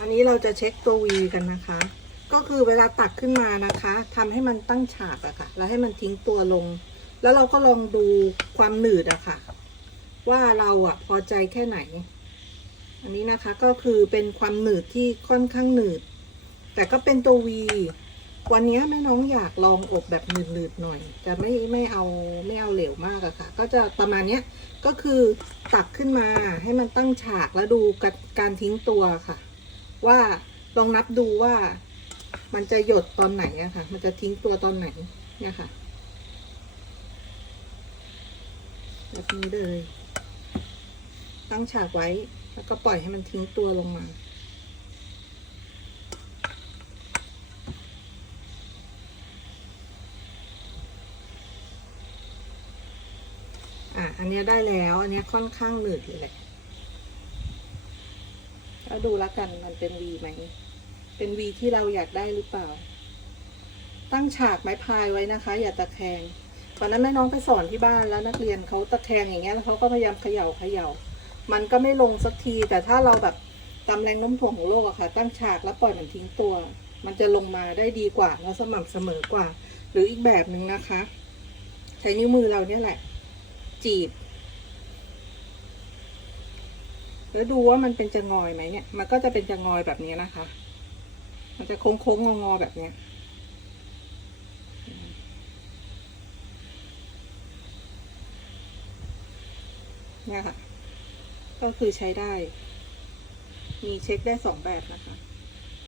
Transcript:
อันนี้เราจะเช็คตัว V กันนะคะ ก็คือเวลาตักขึ้นมานะคะทำให้มันตั้งฉากอะค่ะ แล้วให้มันทิ้งตัวลง แล้วเราก็ลองดูความหนืดอะค่ะ ว่าเราอะพอใจแค่ไหน อันนี้นะคะก็คือเป็นความหนืดที่ค่อนข้างหนืด แต่ก็เป็นตัว V วันนี้แม่น้องอยากลองอบแบบหนืดๆหน่อย แต่ไม่ไม่เอาไม่เอาเหลวมากอะค่ะ ก็จะประมาณเนี้ยก็คือตักขึ้นมาให้มันตั้งฉากแล้วดูกการทิ้งตัวค่ะ ว่าลองนับดูว่า มันจะหยดตอนไหนอะค่ะ มันจะทิ้งตัวตอนไหนเนี่ยค่ะแบบนี้เลย ตั้งฉากไว้ แล้วก็ปล่อยให้มันทิ้งตัวลงมาอะอันนี้ได้แล้ว อันนี้ค่อนข้างหนืดเลยแหละ แล้วดูแล้วกันมันเป็น V ไหม เป็น V ที่เราอยากได้หรือเปล่า ตั้งฉากไม้พายไว้นะคะ อย่าตะแคงตอนนั้นแม่น้องไปสอนที่บ้านแล้วนักเรียนเขาตะแคงอย่างเงี้ยแล้วเขาก็พยายามเขย่าเขย่า มันก็ไม่ลงสักที แต่ถ้าเราแบบตามแรงโน้มถ่วงของโลกอะค่ะ ตั้งฉากแล้วปล่อยมันทิ้งตัว มันจะลงมาได้ดีกว่าและสม่ำเสมอกว่า หรืออีกแบบหนึ่งนะคะ ใช้นิ้วมือเราเนี่ยแหละ จีบ แล้วดูว่ามันเป็นจะงอยไหมเนี่ย มันก็จะเป็นจะงอยแบบนี้นะคะ มันจะโค้งโค้งงอๆแบบเนี้ยเนี่ยค่ะ ก็คือใช้ได้ มีเช็คได้สองแบบนะคะ